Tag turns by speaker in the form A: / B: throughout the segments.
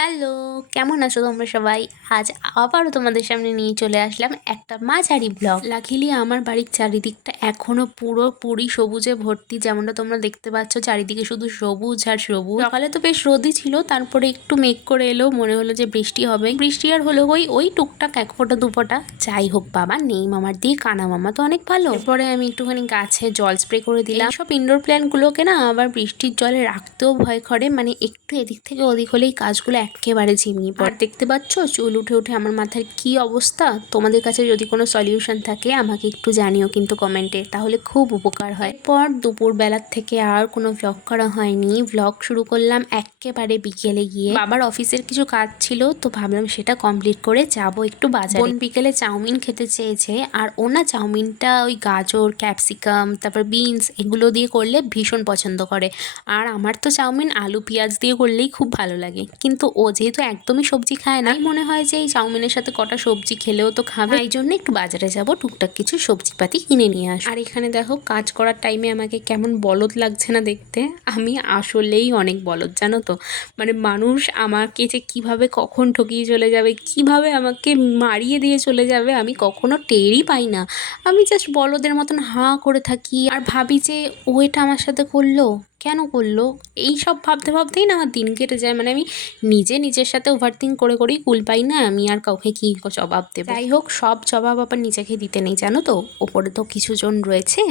A: Hello কেমন আছো তোমরা সবাই? আজ আবারও তোমাদের সামনে নিয়ে চলে আসলাম একটা মাঝারি ব্লগ লাকিলি আমার বাড়ির চারিদিকটা এখনও পুরো পুরি সবুজে ভর্তি যেমনটা তোমরা দেখতে পাচ্ছ চারিদিকে শুধু সবুজ আর সবুজ। সকালে তো বেশ রোদই ছিল তারপরে একটু মেঘ করে এলো মনে হলো যে বৃষ্টি হবে। বৃষ্টি আর হলো ওই ওই টুকটাক এক ফোঁটা দু ফোঁটা। যাই হোক বাবা নেই মামার দিয়ে কানা মামা তো অনেক ভালো। পরে আমি একটুখানি গাছে জল স্প্রে করে দিলাম। সব ইনডোর প্ল্যান্টগুলোকে না আবার বৃষ্টির জলে রাখতেও ভয় করে মানে একটু এদিক থেকে ওদিক হলেই কাজগুলো একেবারে ঝিমিয়ে পড়ে। দেখতে পাচ্ছ, চুল উঠে উঠে আমার মাথার কি অবস্থা? তোমাদের কাছে যদি কোনো সলিউশন থাকে, আমাকে একটু জানিও কিন্তু কমেন্টে তাহলে খুব উপকার হয়। পর দুপুরবেলার থেকে আর কোনো ভ্লগ করা হয়নি। ভ্লগ শুরু করলাম একেবারে বিকেলে গিয়ে। বাবার অফিসের কিছু কাজ ছিল, তো ভাবলাম সেটা কমপ্লিট করে যাব একটু বাজারে। বোন বিকেলে চাউমিন খেতে চেয়েছে, আর ওনা চাউমিনটা ওই গাজর ক্যাপসিকাম তারপর বিনস এগুলো দিয়ে করলে ভীষণ পছন্দ করে। আর আমার তো চাউমিন আলু পেঁয়াজ দিয়ে করলেই খুব ভালো লাগে। কিন্তু ও যেহেতু একদমই সবজি খায় না মনে হয় যে এই চাউমিনের সাথে কটা সবজি খেলেও তো খাবে। এই জন্য একটু বাজারে যাব টুকটাক কিছু সবজিপাতি কিনে নিয়ে আস আর এখানে দেখো কাজ করার টাইমে আমাকে কেমন বলদ লাগছে না দেখতে। আমি আসলেই অনেক বলদ জানো তো? মানে মানুষ আমাকে যে কীভাবে কখন ঠকিয়ে চলে যাবে কীভাবে আমাকে মারিয়ে দিয়ে চলে যাবে আমি কখনো টেরই পাই না। আমি জাস্ট বলদের মতন হাঁ করে থাকি আর ভাবি যে ও এটা আমার সাথে করল। কেন করল? এই সব ভাবতে ভাবতেই না আমার দিন কেটে যায়। মানে আমি নিজে নিজের সাথে ওভারথিং করে করেই কুল পাই না। আমি আর কাউকে কী জবাব দেবো? যাই হোক, সব জবাব আবার নিজেকে দিতে নেই। জানো তো, ওপরে তো কিছু জন রয়েছে।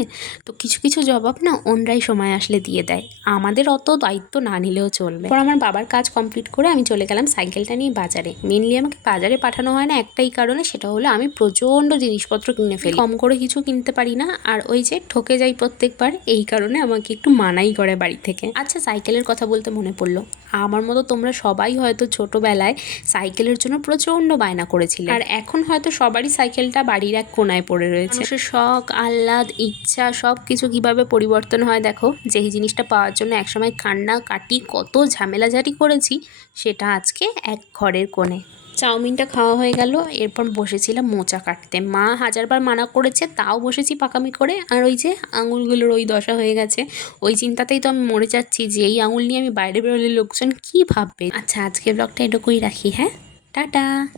A: তো কিছু কিছু জবাব না ওনরাই সময় আসলে দিয়ে দেয়। আমাদের অত দায়িত্ব না নিলেও চলবে। পর আমার বাবার কাজ কমপ্লিট করে আমি চলে গেলাম সাইকেলটা নিয়ে বাজারে। মেনলি আমাকে বাজারে পাঠানো হয় না একটাই কারণে, সেটা হলো আমি প্রচণ্ড জিনিসপত্র কিনে ফেলি। কম করে কিছু কিনতে পারি না। আর ওই যে ঠকে যাই প্রত্যেকবার, এই কারণে আমাকে একটু মানাই করে বাড়ি থেকে। আচ্ছা সাইকেলের কথা বলতে মনে পড়ল। আমার মতো তোমরা সবাই হয়তো ছোটোবেলায় সাইকেলের জন্য প্রচণ্ড বায়না করেছিলে। আর এখন হয়তো সবারই সাইকেলটা বাড়ির এক কোনায় পড়ে রয়েছে। শখ আহ্লাদ ইচ্ছা সব কিছু কীভাবে পরিবর্তন হয় দেখো যেই জিনিসটা পাওয়ার জন্য একসময় কান্না কাটি কত ঝামেলাঝাটি করেছি সেটা আজকে এক ঘরের কোণে। চাউমিনটা খাওয়া হয়ে গেল। এরপর বসেছিলাম মোচা কাটতে। মা হাজারবার মানা করেছে, তাও বসেছি পাকামি করে। আর ওই যে আঙুলগুলোর ওই দশা হয়ে গেছে। ওই চিন্তাতেই তো আমি মরে যাচ্ছি যে এই আঙুল নিয়ে আমি বাইরে বেরোলে লোকজন কী ভাববে? আচ্ছা আজকের ব্লগটা এটুকুই রাখি হ্যাঁ? টাটা!